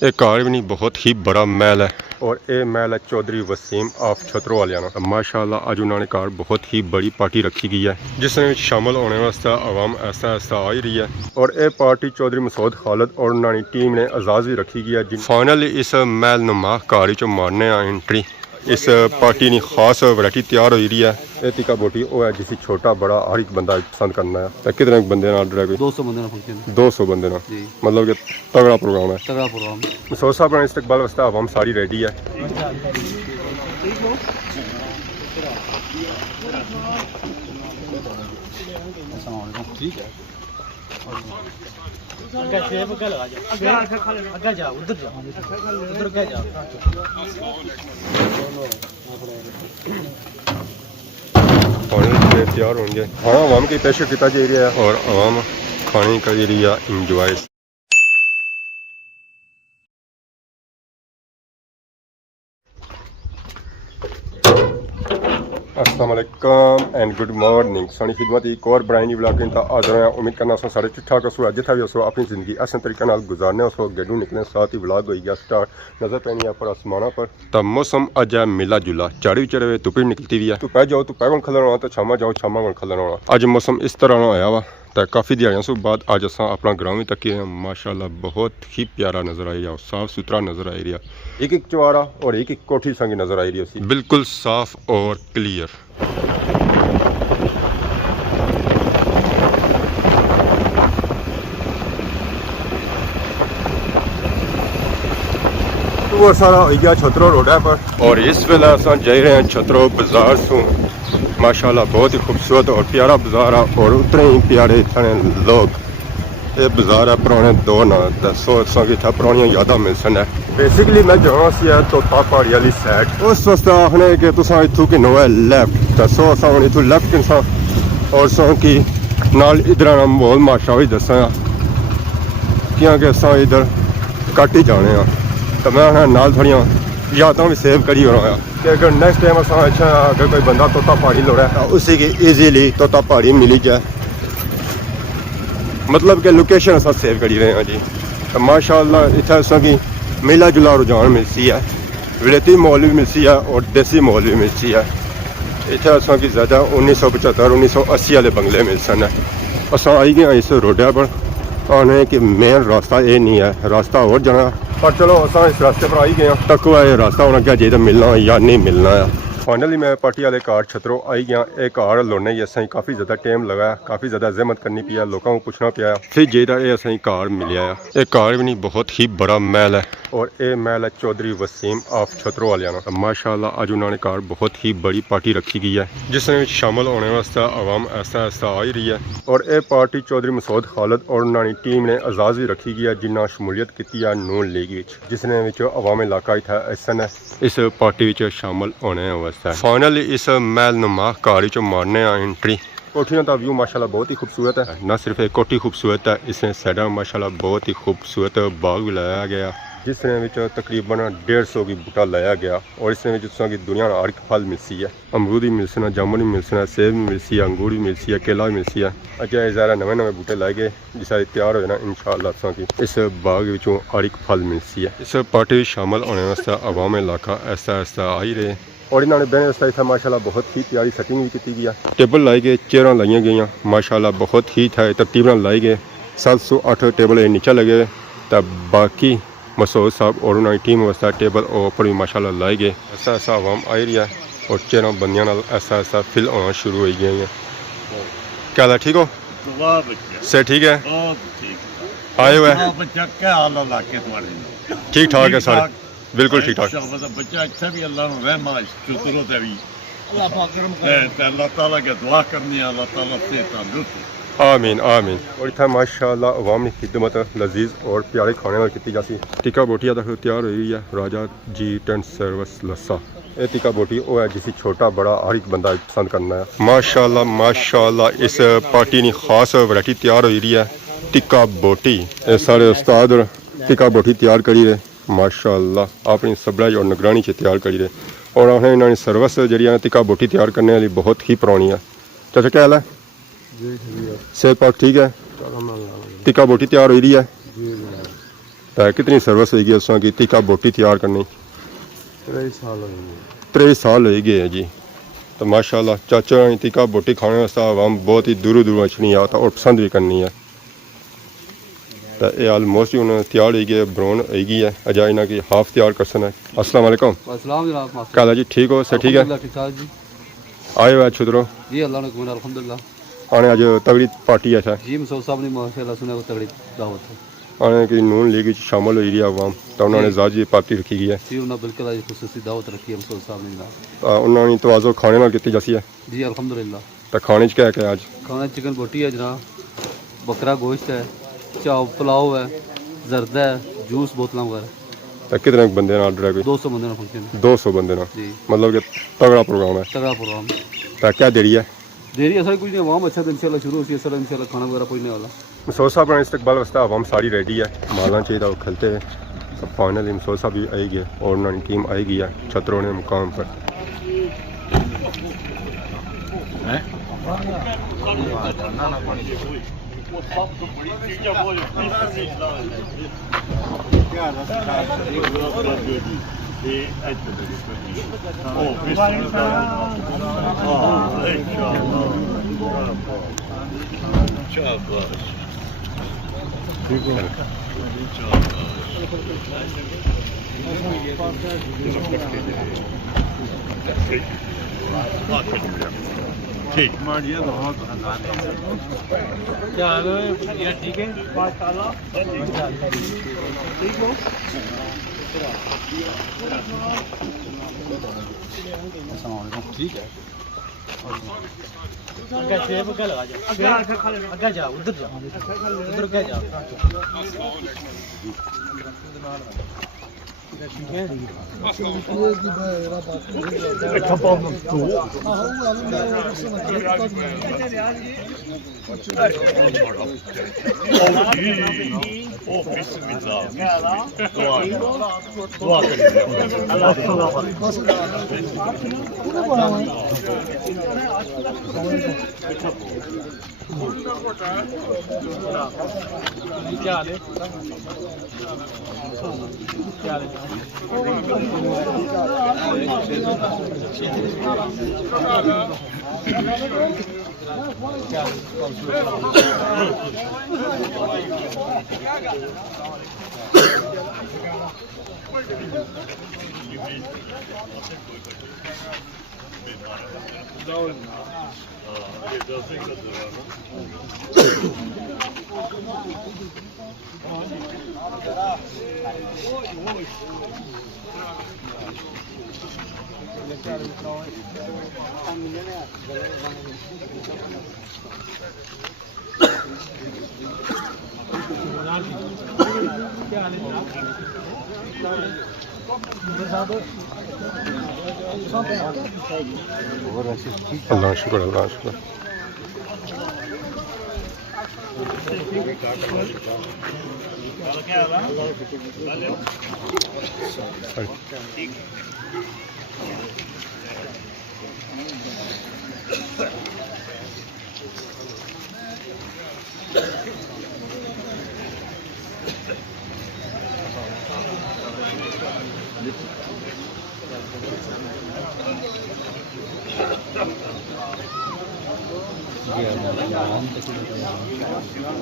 ये घर भी नहीं बहुत ही बड़ा महल है और ये महल है चौधरी वसीम ऑफ छतरो वालियाना। माशाल्लाह अज उन्होंने घर बहुत ही बड़ी पार्टी रखी गई है जिसमें शामिल होने वास्ते आवाम ऐसा ऐसा आ ही रही है और ये पार्टी चौधरी मसूद खालिद और उन्होंने टीम ने आज़ाद भी रखी गई है। फाइनली इस महल नुमा घर चो मारने एंट्री इस पार्टी की खास वैरायटी तैयार हो रही है। ये टिक्का बोटी वो है जिसे छोटा बड़ा हर एक बंदा पसंद करना है। तो कितने बंदे ना ड्राइवर 200 बंदे ना फंक्शन 200 बंदे ना मतलब कि तगड़ा प्रोग्राम है। तगड़ा प्रोग्राम मसूद साहब ने इस्तकबाल वास्ते आवाम सारी रेडी है। ठीक है खाने तैयार होंगे खाना आवाम की पेश किया जा रहा है और आवाम खाने का एरिया इंजॉय। अस्सलाम वालेकुम एंड गुड मॉर्निंग सोनी खिदमत एक और ब्राइनी ब्लॉगिंग का हाजिर है। उम्मीद करना सारे ठीक ठाक हो जितना भी हो अपनी ज़िंदगी ऐसे तरीके गुजारने उसको गेडू निकले साथ ही ब्लॉग हो गया स्टार्ट नजर पैनी पर आसमाना पर। तो मौसम अज है मिला जुला चाड़ी भी चढ़े हुए धुप्प निकलती हुई है। तो पै जाओ तो पै खलन होना तो शामा जाओ शामा को खलन होना। अज मौसम इस तरह होया वा तो काफ़ी दिहाड़ियों से बाद अज अस अपना ग्राउंड तक माशाल्लाह बहुत ही प्यारा नज़र आई रहा साफ सुथरा नज़र आई रहा। एक एक चवारा और एक एक कोठी संगी नज़र आई रही बिल्कुल साफ और क्लियर। वो सारा हो गया छतरो रोड है पर और इस वेला अस जा रहे हैं छतरो बाजार से। माशाल्लाह बहुत ही खूबसूरत और प्यारा बाजार है और उतने ही प्यारे इतने लोग। ये बाजार है पुराने दो ना दसो कि पुरानियां यादा मिल सन है। बेसिकली मैं जाना सी है तो पहाड़ी वाली साइड उस वास्ते आखने कि तुसा इथों कि है लैफ्ट दसो अस हम इथों लैफ्ट किसा और सो कि नाल इधर माहौल माशा भी दसा क्योंकि अस इधर घट ही जाने तो मैं नाल थोड़िया यादां भी सेव करी होना कि अगर नेक्स्ट टाइम अस अच्छा अगर कोई बंदा तोता पहाड़ी लोड़ा तो उसी की ईजीली तोता पहाड़ी मिली जाए मतलब कि लोकेशन अस सेव करी रहे हैं जी। तो माशाल्लाह इतना अस की मिला जुला रुझान मिलती है विलेती माहौल भी मिलती है और देसी माहौल भी मिलती है। इतना अस की ज़्यादा 1975 1980 वाले बंगले मिल सन अस आई गए इस रोडा पर आने कि मेन रास्ता ये नहीं है रास्ता और जाना पर चलो अस इस रास्ते पर आई गए तक ये रास्ता होना क्या चाहिए मिलना या नहीं मिलना है। फाइनली मैं पार्टी वाले कार छतरो आई गया। एक कार लोने ही असें काफ़ी ज़्यादा टाइम लगाया काफ़ी ज़्यादा जहमत करनी पिया लोगों को पूछना पिया फिर जेदा ये असें कार मिले आया। एक कार भी नहीं बहुत ही बड़ा महल है और ये महल है चौधरी वसीम ऑफ छतरो वालियाना। माशाल्लाह अज उन्होंने कार बहुत ही बड़ी पार्टी रखी गई है जिसमें शामिल होने वास्ते आवाम ऐसा ऐसा आ ही रही है और ये पार्टी चौधरी मसूद खालिद और उन्होंने टीम ने आज़ाद भी रखी गई है जिन्हें शमूलियत की है नून लीग जिसने अवाम इलाका इतना इस पार्टी शामिल होने वास्ते। फाइनली इस महल नुमा घर चो मारने एंट्री। कोठियों का व्यू माशाल्लाह बहुत ही खूबसूरत है न सिर्फ एक कोठी खूबसूरत है इसमें साइडा माशाल्लाह बहुत ही खूबसूरत बाग भी लाया गया जिसमें तकरीबन 150 की बूटा लाया गया और इसमें की दुनिया हर एक फल मिलती है अमरूद भी मिलती है जामुन भी मिलती है सेब भी मिलती है अंगूर भी मिलती है केला भी मिलती है। अच्छा ज़रा नवे नवे बूटे लाए गए जिस तैयार हो ना इंशाअल्लाह की इस बाग विचों हर एक फल मिलती है। इस पार्टी शामिल होने वास्ते आवाम इलाका ऐसा ऐसा आ ही रहे और इन्होंने बहने वास्ते इतना माशाल्लाह बहुत ही प्यारी सेटिंग भी की गई। टेबल लाई गए चेयर लाई गई माशाल्लाह बहुत ही था तरतीब लाई गए 708 टेबल नीचे लगे तो बाकी मसूद साहब और उन्होंने टीम वास्ते टेबल और ऊपर भी माशाल्लाह लाई गए ऐसा ऐसा आवाम आई रही है और चेहरा बंदियां ऐसा ऐसा फिल होना शुरू हो गई हैं। क्या हाल ठीक हो से ठीक है आए हुए ठीक ठाक है सारे बिल्कुल ठीक ठाक बच्चा अच्छा भी अल्लाह रहमा शुक्र होता भी अल्लाह ताला के दुआ करनी है अल्लाह ताला से तंदुरुस्त आमीन आमीन। और इतना माशाल्लाह अवाम की खिदमत लजीज और प्यारे खाने वाल की जाती टिक्का बोटिया तक तैयार हुई है राजा जी टेंट सर्विस लस्सा। ये टिक्का बोटी वो है जिसे छोटा बड़ा हर एक बंदा पसंद करना है। माशाल्लाह माशाल्लाह इस पार्टी की खास वैरायटी तैयार हो रही है टिक्का बोटी। सारे उस्ताद टिक्का बोटी तैयार करी रहे माशाल्लाह अपनी सबड़ा और निगरानी से तैयार करी रहे और उन्हें इन्होंने सर्विस जी टिक्का बोटी तैयार करने वाली बहुत ही पुरानी है। चाचा क्या हाल है सेहत पाक ठीक है टिक्का बोटी तैयार हो रही है तो कितनी सर्विस होगी उसमें की टिक्का बोटी तैयार करनी? 23 साल हो गए 23 साल हो गए हैं जी। तो माशाल्लाह चाचा टिक्का बोटी खाने वास्ते आवाम बहुत ही दूरों दूरों अचनी आता और पसंद भी करनी है। तो ये ऑलमोस्ट ही उन्होंने तैयार हो गई ब्राउन हो गई है अजा इन्हें की हाफ तैयार कर सकना है। अस्सलाम वालेकुम। अस्सलाम जनाब मास्टर काला जी ठीक हो सब ठीक है? ठीक ठाक जी आए हो आज छुतरो जी अल्लाह ने हुक्म अल्हम्दुलिल्लाह आने आज तगड़ी पार्टी है था जी मसूद साहब ने माशाल्लाह सुना को तगड़ी दावत है आने की नून लीग शामिल हो रही है आवाम तो उन्होंने जाजी पार्टी रखी गई है जी उन्होंने बिल्कुल आज खुसूसी दावत रखी है मसूद साहब ने जनाब तो उन्होंने तवाज़ो खाने नाल की जैसी है। जी अल्हम्दुलिल्लाह तो खाने क्या है आज? खाना चिकन बोटी है जनाब बकरा गोश्त है चाव पुलाव है जर्दा है जूस बोतल वगैरह। तो कितने बंदे ऑर्डर है? कोई 200 बंदे का फंक्शन है 200 बंदे ना जी मतलब कि तगड़ा प्रोग्राम है। तगड़ा प्रोग्राम तो क्या देरी है? देरी ऐसा कुछ नहीं आवाम अच्छा तो इंशाल्लाह शुरू होती है सर इंशाल्लाह खाना वगैरह पहुंचने वाला। मसूद साहब ने इस्तकबाल वास्ते आवाम सारी रेडी है माला चाहिए वो खलते हैं। तो फाइनली मसूद साहब भी आएगी और उन्होंने टीम आएगी है छतरों ने मुकाम पर। ठीक क्या हाल है भैया ठीक है ठीक हो ठीक है अग्गा लगा जाओ अग्गा जाओ उधर क्या जाओ क्या हाल है क्या हाल है अल्लाह शुक्र अल्लाह शुक्र।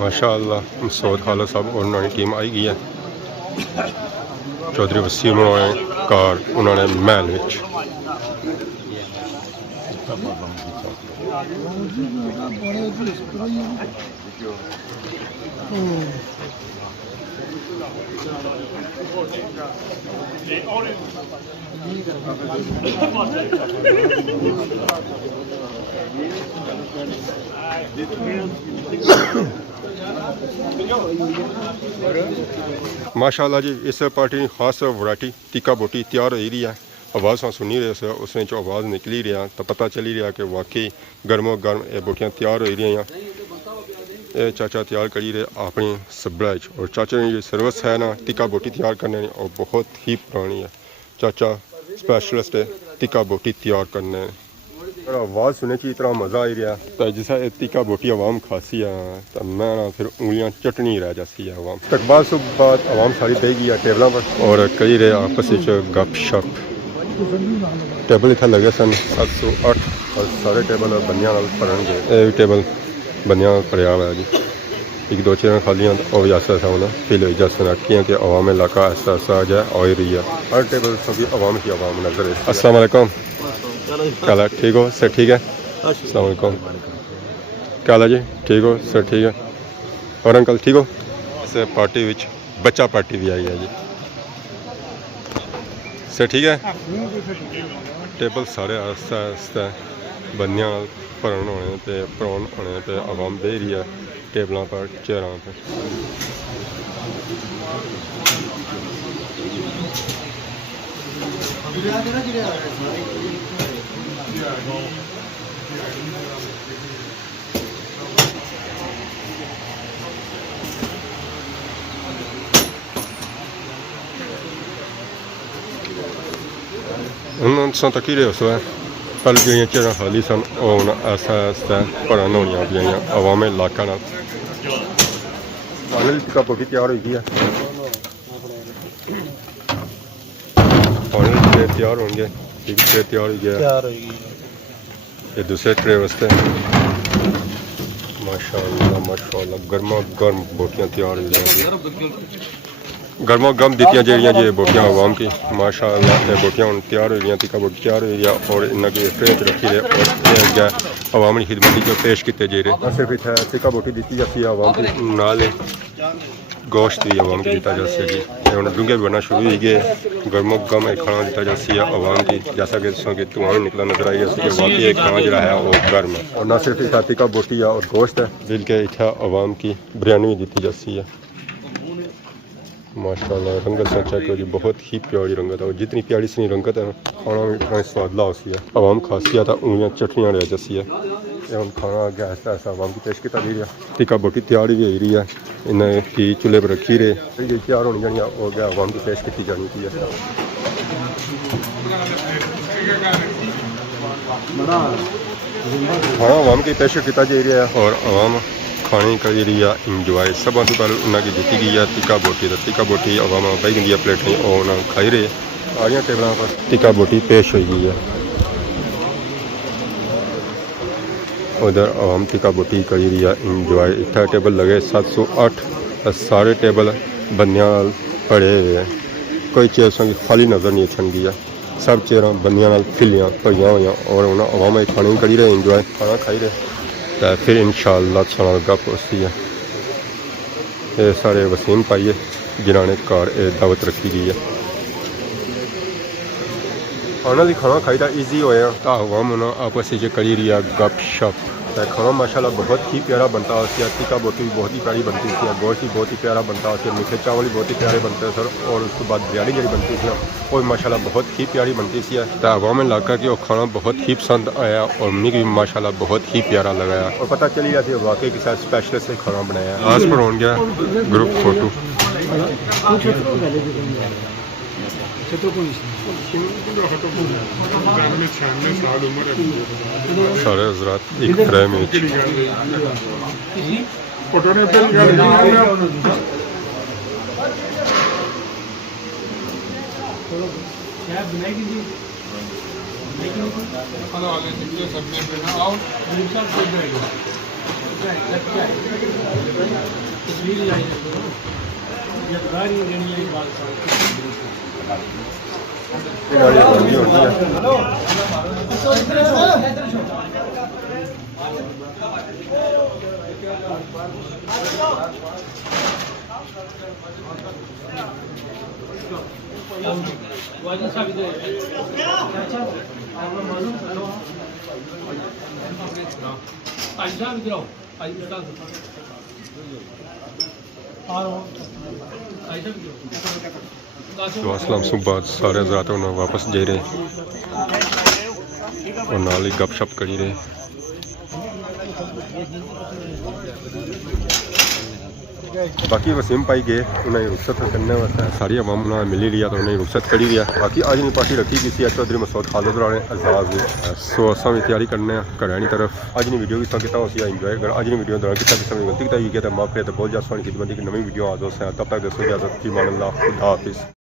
माशाअल्लाह मसूद खाला साहब और उन्होंने टीम आई गई है। चौधरी वसीम उन्होंने कार उन्होंने महल विच माशाअल्लाह जी इस पार्टी की खास वैरायटी टिक्का बोटी तैयार हो रही है। आवाज़ सुनी रहे उसमें जो आवाज़ निकली रहा तो पता चली रहा कि वाकई गर्मो गर्म ये बोटियाँ तैयार हो रही हैं। ये चाचा तैयार करी रहे अपनी सबड़ा और चाचा की जो सर्विस है ना टिक्का बोटी तैयार करने और बहुत ही पुरानी है। चाचा स्पेशलिस्ट है टिक्का बोटी तैयार करने पर आवाज़ सुने की इतना मज़ा आ गया तो जैसा तीखा बोटी आवाम खासी है तो मैं ना फिर उंगलियां चटनी रह जाती है आवाम तकबार सुबह बाद आवाम सारी बह गई है टेबलों पर और कई रहे आपस गप शप टेबल इतना लगे सन 708 और सारे टेबल बनिया भरन गए ये टेबल बनिया भरया हुआ है जी एक दो चेयर खालियां और भी आस्ता आस्ता होना फिल हो जैसे रखियाँ कि अवाम इलाका आस्ता आस्ता जाए आ रही है हर टेबल सभी अवाम की अवाम नजर है। अस्सलाम वालेकुम क्या हाल है ठीक हो सर ठीक है अस्सलाम वालेकुम क्या हाल है जी ठीक हो सर ठीक है और अंकल ठीक हो सर पार्टी विच बच्चा पार्टी भी आई है जी सर ठीक है टेबल सारे आस्ता आस्ता बनिया भरन होने पे परौन होने पे अवाम बह रही है टेबलों पर चेयरों पर उन तक ही रहे कल जो चेयर खाली सन और आस्ता आस्ता भरन होनियां पियां अवाम इलाका फाइनल टिक्का बोटी तैयार हो गई है फाइनल ट्रे तैयार होंगे एक ट्रे तैयार हो गया ये दूसरे ट्रे वास्ते माशाल्लाह माशाल्लाह गर्मा गर्म बोटियां तैयार हो गई गर्मा गर्म दित्तियां जेहड़ियां जी बोटियां अवाम की माशाल्लाह ये बोटियां हुण तैयार हो गई टिक्का बोटी तैयार हो गया और इन्ना की ट्रे च रखी रहे और अग्गै अवाम की खिदमत जो पेश किए जे रहे सिर्फ इतना टिक्का बोटी दी जाती है अवाम की नाल गोश्त भी अवाम की दिता जाता है जी हम डूंगे भी बनना शुरू हो गए गर्मो गम एक खाना दिता जाती है अवाम की जैसा कि कि धुआं निकला नजर आई है कि वाकई एक खाना जो है वो गर्म है और ना सिर्फ इतना टिक्का बोटी है और गोश्त है बल्कि इतना अवाम की बिरयानी भी दी जाती है माशाल्लाह रंगत से चेक करो जी बहुत ही प्यारी रंगत है और जितनी प्यारी सी रंगत है खाना भी इतना स्वादला होती है अवाम खासियत है उंगलियां चटनियां रह जाती है हम खाना आगे ऐसा ऐसा अवाम की पेश किया जा रहा है टिक्का बोटी तैयार भी हो रही है इन्हें की चूल्हे पर रखी रहे ये तैयार होनी जानी और अगे अवाम की पेश की जानी थी खाना अवाम की पेश किया जा रहा है और अवाम खाने का जी इंजॉय सब तो पहले उन्होंने की गई है टिक्का बोटी अवाम बह गई प्लेटें और उन्हें खाई रहे आ रही टेबलों पर टिक्का बोटी पेश हो गई है उधर अवाम टिक्का बोटी करी रही है इंजॉय इतना टेबल लगे 708 सारे टेबल बनिया पड़े हुए हैं कोई चेयर की खाली नज़र नहीं छन गई है सब चेयर बनिया फिलियाँ भरिया हुई और उन्हें अवाम खाने करी रहे इंजॉय खाना खाई रहे तो फिर इंशाअल्लाह सारा गप उसी है ये सारे वसीम पाइए जिन्होंने घर दावत रखी गई है खाना भी खाना खाई ईजी होया तो अवाम उन्हें आपस में करी रही है गप शप खाना माशाल्लाह बहुत ही प्यारा बनता है टिक्का बोटी भी बहुत ही प्यारी बनती है गोश्त भी बहुत ही प्यारा बनता है मीठे चावल भी बहुत ही प्यारे बनते हैं सर और उसके बाद बिरयानी जी बनती थी वो माशाल्लाह बहुत ही प्यारी बनती थी तो अवाम इलाका की वो खाना बहुत ही पसंद आया और मुझे भी माशाल्लाह बहुत ही प्यारा लगाया और पता चली जाती है वाकई के साथ स्पेशल से खाना बनाया आज पर हो गया ग्रुप फोटो सारे हजरात एक तरह में अस्सलाम सुबह सारे हज़रात वापस जा रहे और नाल ही गप शप करी रहे बाकी वसीम भाई गए उन्हें रुखसत करने वास्ते सारी अवाम उन्हें मिली लिया तो उन्हें रुखसत करी दिया बाकी अज नहीं पार्टी रखी गई है चौधरी मसूद खालिद राणे एजाज ने सो असा भी तैयारी करने घर की तरफ अज नहीं वीडियो किस तरह किया इंजॉय कर अज नहीं वीडियो दौरान किस किस्म की गलती की गई है तो माफी तो बहुत ज़्यादा सोनी खिदमत की नवी वीडियो आज तब तक दसो इजाजत जी मान अल्लाह खुदा हाफिज़।